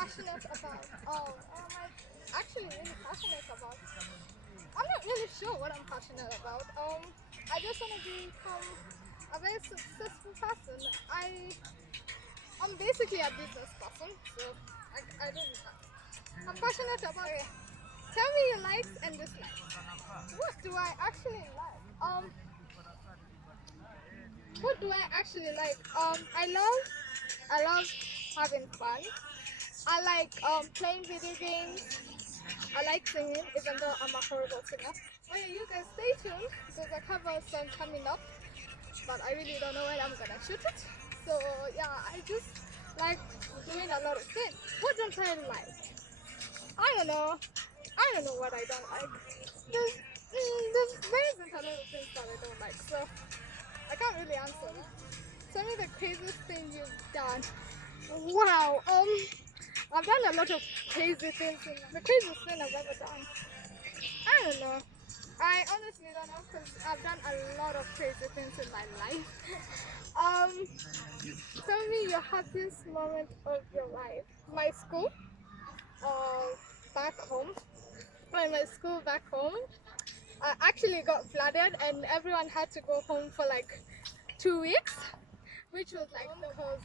passionate about? Oh, actually really passionate about. I'm not really sure what I'm passionate about. I just want to become a very successful person. I'm basically a business person, so I don't. I'm passionate about. Okay. Tell me your likes and dislikes. What do I actually like? What do I actually like? I love having fun. I like playing video games. I like singing, even though I'm a horrible singer. Oh yeah, you guys stay tuned because I have a song coming up, but I really don't know when I'm gonna shoot it. So yeah, I just like doing a lot of things. What don't I like? I don't know. I don't know what I don't like. There isn't a lot of things that I don't like, so I can't really answer. Tell me the craziest thing you've done. Wow. I've done a lot of crazy things. The craziest thing I've ever done. I don't know. I honestly don't know because I've done a lot of crazy things in my life. um, Tell me your happiest moment of your life. My school. Back home. My school back home. I actually got flooded and everyone had to go home for like 2 weeks, which was like because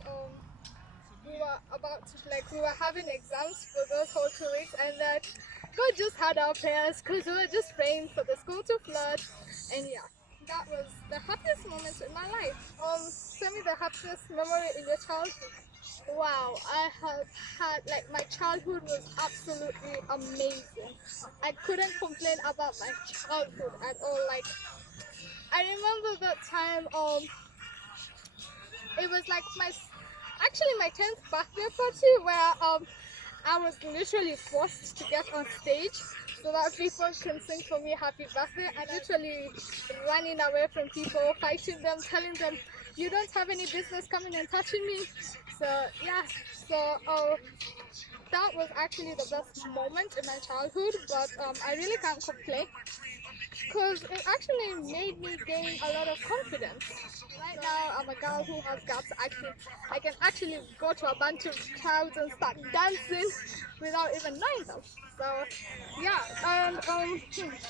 we were about to we were having exams for those whole 2 weeks, and then God just had our prayers because we were just praying for the school to flood, and yeah, that was the happiest moment in my life. Tell me the happiest memory in your childhood. Wow, I have had like my childhood was absolutely amazing. I couldn't complain about my childhood at all. Like I remember that time. It was like my 10th birthday party where I was literally forced to get on stage so that people can sing for me happy birthday, and literally running away from people, fighting them, telling them you don't have any business coming and touching me. So yeah, so that was actually the best moment in my childhood, but I really can't complain because it actually made me gain a lot of confidence. Right now, I'm a girl who has guts. I can actually go to a bunch of crowds and start dancing without even knowing them. So, yeah. And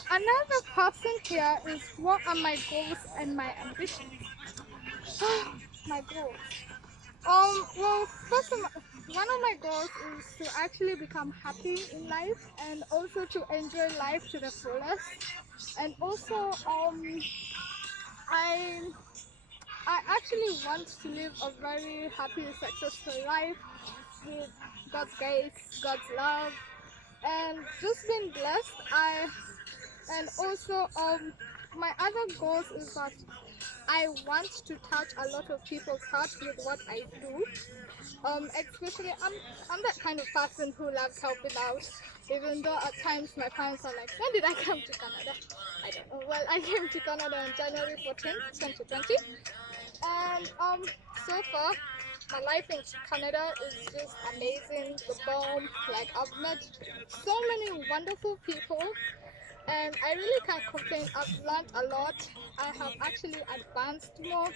another person here is what are my goals and my ambitions? My goals. Well, one of my goals is to actually become happy in life and also to enjoy life to the fullest. And also, I I actually want to live a very happy, successful life with God's grace, God's love, and just being blessed. And also my other goals is that I want to touch a lot of people's hearts with what I do. Especially I'm that kind of person who loves helping out. Even though at times my parents are like, when did I come to Canada? I don't know. Well, I came to Canada on January 14th, 2020. And so far my life in Canada is just amazing, the bomb. Like I've met so many wonderful people and I really can't complain. I've learned a lot. I have actually advanced more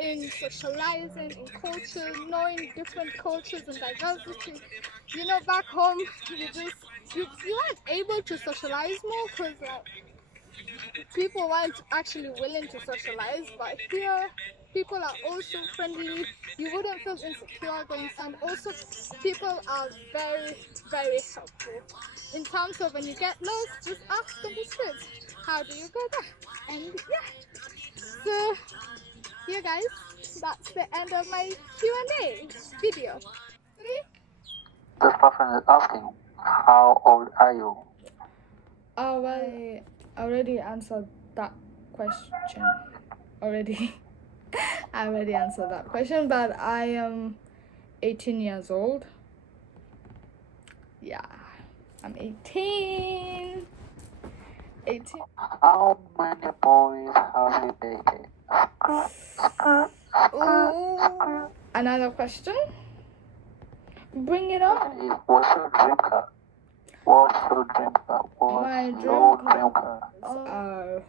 in socializing, in culture, knowing different cultures and diversity. You know, back home, you aren't able to socialize more because people weren't actually willing to socialize. But here, people are also friendly. You wouldn't feel insecure going, and also people are very, very helpful. In terms of when you get lost, just ask on the street, how do you go there? And yeah, so here guys, that's the end of my Q&A video. This person is asking, how old are you? Oh, well, I already answered that question. Already. I already answered that question, but I am 18 years old. Yeah, I'm 18. 18. How many boys have you dated? Ooh, another question? Bring it on. What's your dream car? What's your dream car? My What's your dream car?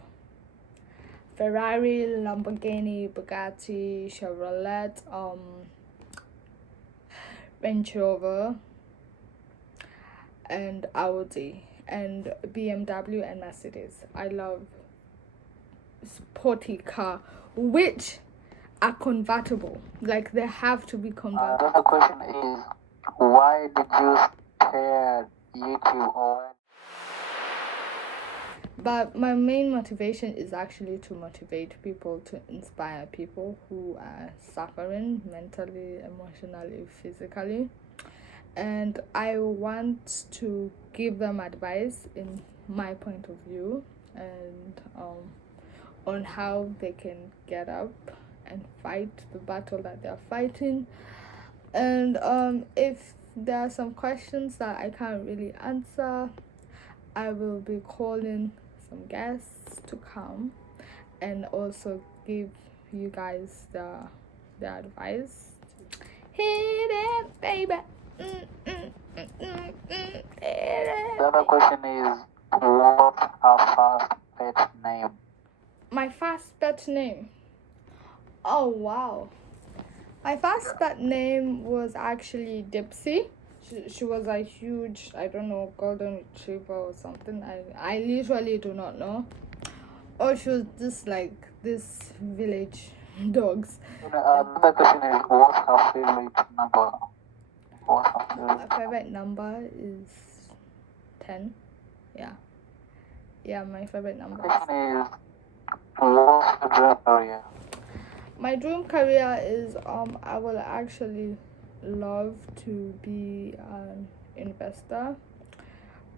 Ferrari, Lamborghini, Bugatti, Chevrolet, Range Rover, and Audi and BMW and Mercedes. I love sporty car which are convertible. Like they have to be convertible. Another question is, why did you start YouTube or? But my main motivation is actually to motivate people, to inspire people who are suffering mentally, emotionally, physically. And I want to give them advice in my point of view, and on how they can get up and fight the battle that they're fighting. And if there are some questions that I can't really answer, I will be calling some guests to come and also give you guys the advice. Hit it, baby. Hit it. The other question is, what's our first pet name? My first pet name. Oh wow. My first pet name was actually Dipsy. She was a huge, I don't know, golden retriever or something. I literally do not know. Or she was just like this village dogs. Another question is, what's her favorite number? What's her favorite? My favorite number is 10. Yeah, my favorite number. The question is, what's your dream career? My dream career is I will actually love to be an investor,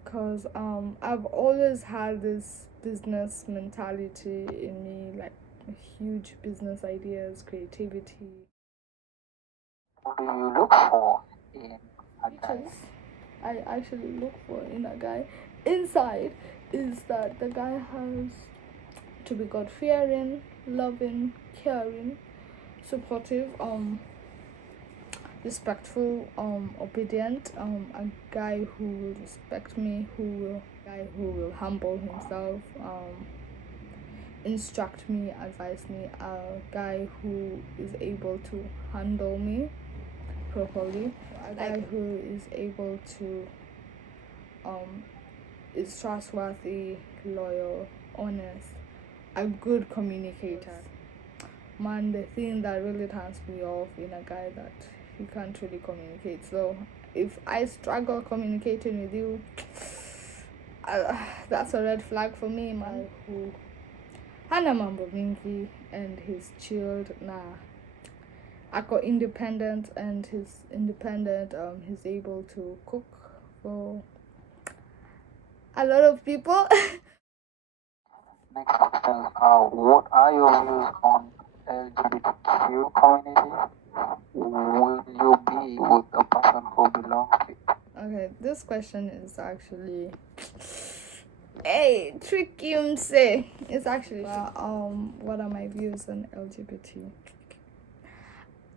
because I've always had this business mentality in me, like huge business ideas, creativity. What do you look for in a guy? I actually look for in a guy inside is that the guy has to be God-fearing, loving, caring, supportive, respectful, obedient, a guy who will respect me, guy who will humble himself, instruct me, advise me, a guy who is able to handle me properly, a guy who is able to is trustworthy, loyal, honest, a good communicator. Man, the thing that really turns me off in a guy that he can't really communicate. So if I struggle communicating with you, that's a red flag for me, man. Who hana mambo mingi and he's chilled. Ako independent, and he's independent. He's able to cook for a lot of people. Next question is, what are your views on LGBTQ community? Will you be with a person who belongs to it? Okay, this question is actually tricky. It's actually what are my views on LGBT?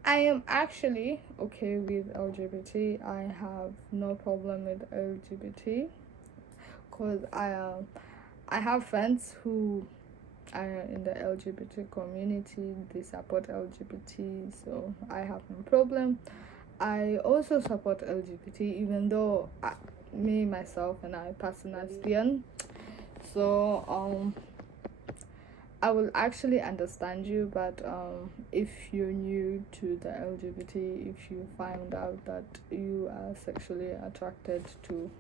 I am actually okay with LGBT. I have no problem with LGBT, because I have friends who are in the LGBT community. They support LGBT, so I have no problem. I also support LGBT, even though me, myself, and I personally lesbian. So I will actually understand you, but if you're new to the LGBT, if you find out that you are sexually attracted to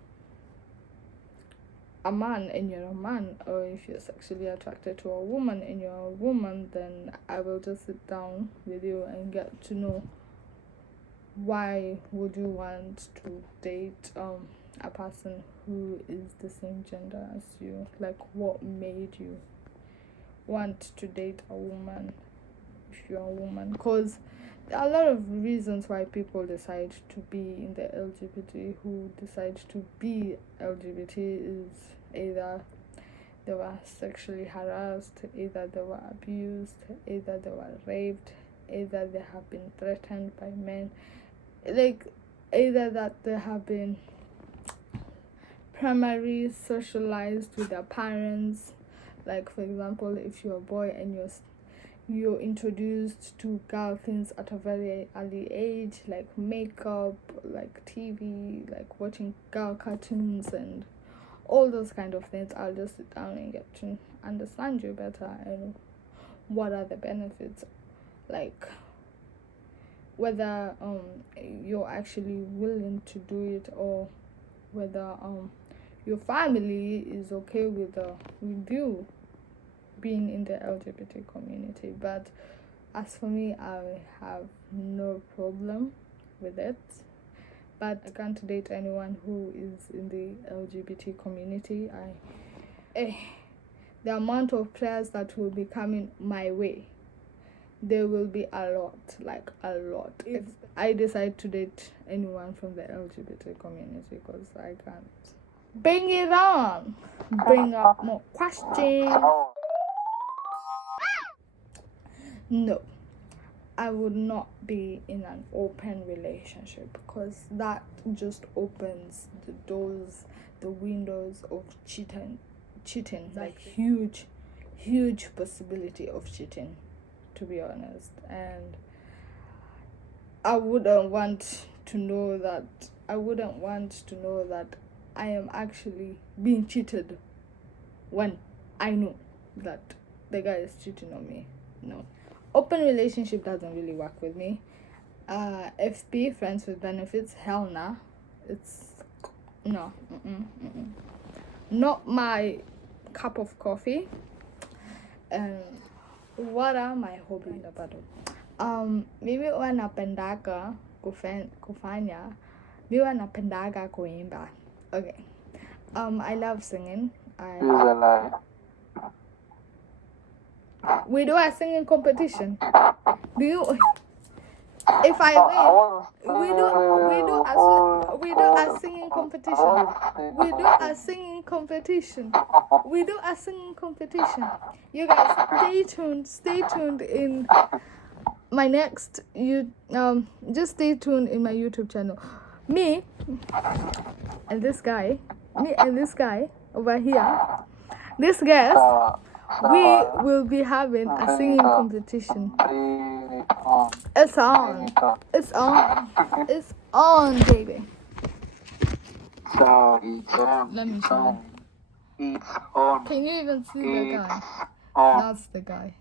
a man and you're a man, or if you're sexually attracted to a woman and you're a woman, then I will just sit down with you and get to know why would you want to date a person who is the same gender as you. Like, what made you want to date a woman if you're a woman? Because there are a lot of reasons why people decide to be in the LGBT. Who decide to be LGBT is either they were sexually harassed, either they were abused, either they were raped, either they have been threatened by men, like either that they have been primarily socialized with their parents. Like, for example, if you're a boy and you're introduced to girl things at a very early age, like makeup, like TV, like watching girl cartoons and all those kind of things. I'll just sit down and get to understand you better and what are the benefits, like whether you're actually willing to do it, or whether your family is okay with you being in the LGBT community. But as for me, I have no problem with it, but I can't date anyone who is in the LGBT community. The amount of prayers that will be coming my way, there will be a lot, like a lot, if I decide to date anyone from the LGBT community, because I can't. Bring it on. Bring up more questions. No, I would not be in an open relationship, because that just opens the doors, the windows of cheating, like huge possibility of cheating, to be honest. And I wouldn't want to know that I am actually being cheated when I know that the guy is cheating on me. No, open relationship doesn't really work with me. FP, friends with benefits, hell nah. It's no, not my cup of coffee. What are my hobbies bado? Mimi huwa napendaga kufanya, mimi huwa napendaga kuimba. Okay. I love singing. We do a singing competition. Do you? If I win, we do a singing competition. We do a singing competition. You guys, stay tuned in my next just stay tuned in my YouTube channel. Me and this guy over here, this guest, we will be having a singing competition. It's on, baby. So it's on. Let me show you. It's on. Can you even see the guy? On. That's the guy.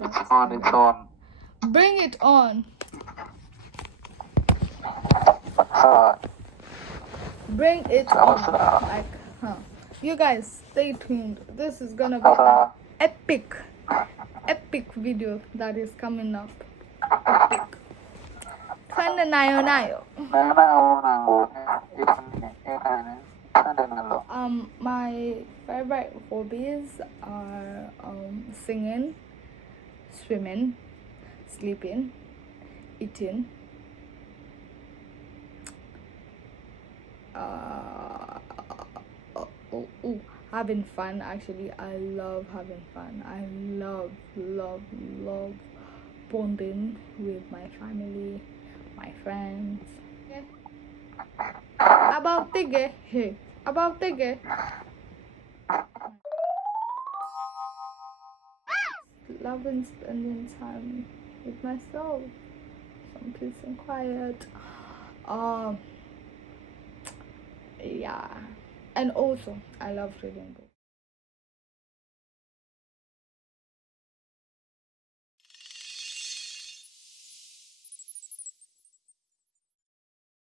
It's on. Bring it on. Bring it on. Like, you guys, stay tuned. This is gonna be an epic video that is coming up. Epic. Twende nayo. My favorite hobbies are singing, swimming, sleeping, eating, having fun. Actually, I love having fun. I love bonding with my family, my friends. About Tige. Loving spending time with myself, some peace and quiet. Yeah, and also I love reading books.